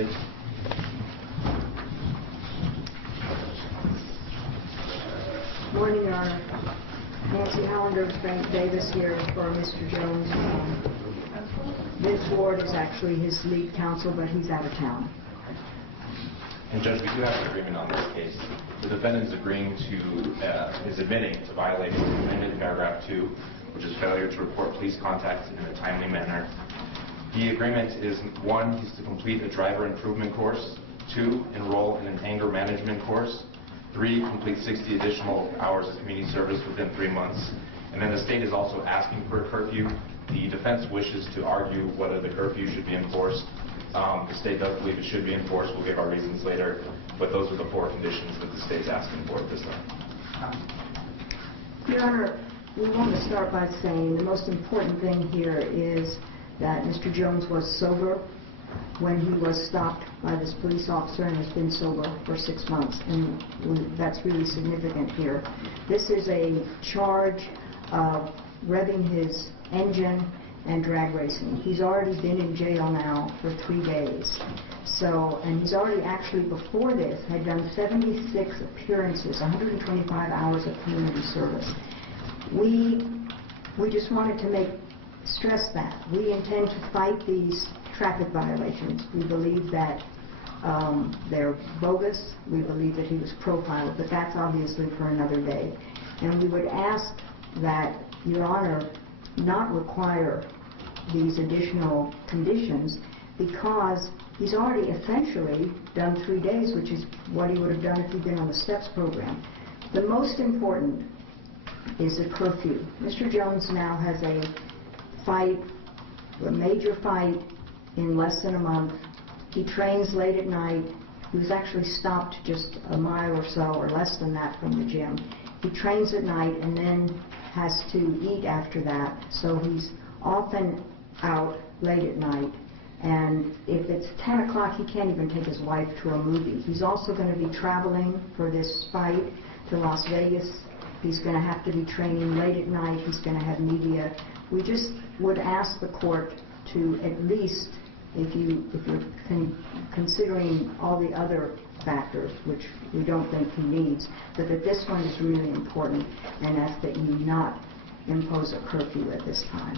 State. Morning, Your Honor. Nancy Hollander, Frank Davis here for Mr. Jones. Vince Ward is actually his lead counsel, but he's out of town. And Judge, we do have an agreement on this case. The defendant is admitting to violating amended paragraph 2, which is failure to report police contact in a timely manner. The agreement is 1, he's to complete a driver improvement course, 2, enroll in an anger management course, 3, complete 60 additional hours of community service within 3 months. And then the state is also asking for a curfew. The defense wishes to argue whether the curfew should be enforced. The state does believe it should be enforced. We'll give our reasons later. But those are the 4 conditions that the state's asking for at this time. Your Honor, we want to start by saying the most important thing here is that Mr. Jones was sober when he was stopped by this police officer and has been sober for 6 months, and that's really significant here. This is a charge of revving his engine and drag racing. He's already been in jail now for 3 days. And he's already actually before this had done 76 appearances, 125 hours of community service. We just wanted to stress that. We intend to fight these traffic violations. We believe that they're bogus. We believe that he was profiled, but that's obviously for another day. And we would ask that Your Honor not require these additional conditions because he's already essentially done 3 days, which is what he would have done if he'd been on the STEPS program. The most important is a curfew. Mr. Jones now has a major fight in less than a month. He trains late at night. He was actually stopped just a mile or so, or less than that, from the gym. He trains at night and then has to eat after that, so he's often out late at night. And if it's 10 o'clock, he can't even take his wife to a movie. He's also going to be traveling for this fight to Las Vegas. He's going to have to be training late at night. He's going to have media. We just would ask the court to at least, if you're considering all the other factors, which we don't think he needs, but that this one is really important, and ask that you not impose a curfew at this time.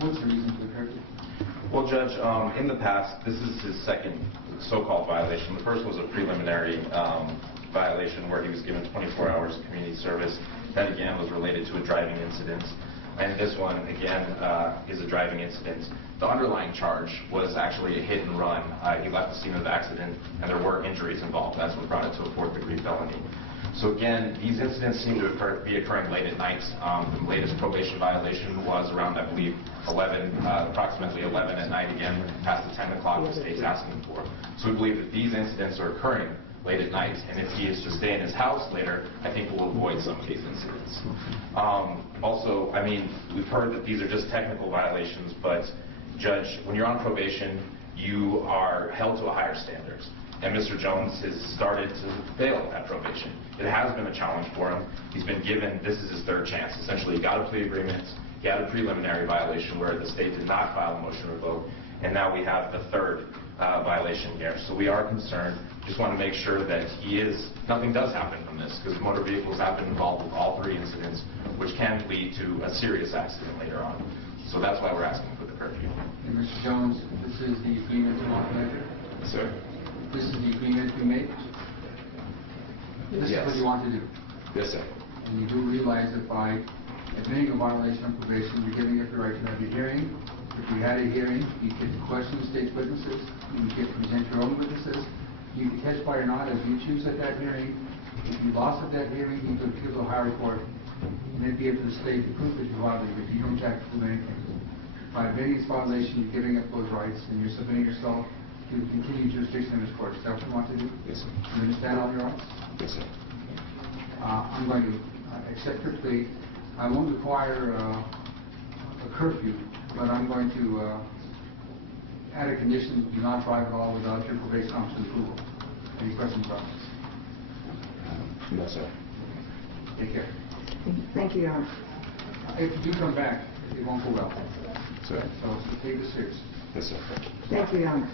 What's the reason for the curfew? Well, Judge, in the past, this is his second so-called violation. The first was a preliminary violation where he was given 24 hours of community service. That, again, was related to a driving incident. And this one, again, is a driving incident. The underlying charge was actually a hit and run. He left the scene of the accident, and there were injuries involved. That's what brought it to a 4th-degree felony. So again, these incidents seem to be occurring late at night. The latest probation violation was around, I believe, approximately 11 at night, again, past the 10 o'clock the state's asking for. So we believe that these incidents are occurring late at night, and if he is to stay in his house later, I think we'll avoid some of these incidents. Also, I mean, we've heard that these are just technical violations, but Judge, when you're on probation, you are held to a higher standard. And Mr. Jones has started to fail at probation. It has been a challenge for him. He's been given, this is his 3rd chance. Essentially, he got a plea agreement, he had a preliminary violation where the state did not file a motion to revoke, and now we have the 3rd violation here. So we are concerned. Just want to make sure that nothing does happen from this, because motor vehicles have been involved with all 3 incidents, which can lead to a serious accident later on. So that's why we're asking for the curfew. And Mr. Jones, this is the agreement you want to make? Yes, sir. This is the agreement you made? This is what you want to do? Yes, sir. And you do realize that by admitting a violation of probation, you're giving up the right to have a hearing. If you had a hearing, you could question the state's witnesses, you could present your own witnesses, you could testify or not as you choose at that hearing. If you lost at that hearing, you could appeal to a higher court, and then be able to state the proof that you violated, but you don't have to do anything. By admitting this violation, you're giving up those rights, and you're submitting yourself to the continued jurisdiction of this court. Is that what you want to do? Yes, sir. You understand all your rights? Yes, sir. I'm going to accept your plea. I won't require a curfew, but I'm going to add a condition: do not drive at all without your probation officer's approval. Any questions about this? No, sir. Take care. Thank you, Your Honor. If you do come back, it won't go well. Sir. So take this serious. Yes, sir. Thank you, Your Honor.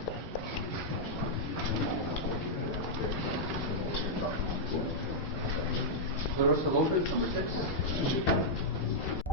Clarissa Lopez, number 6.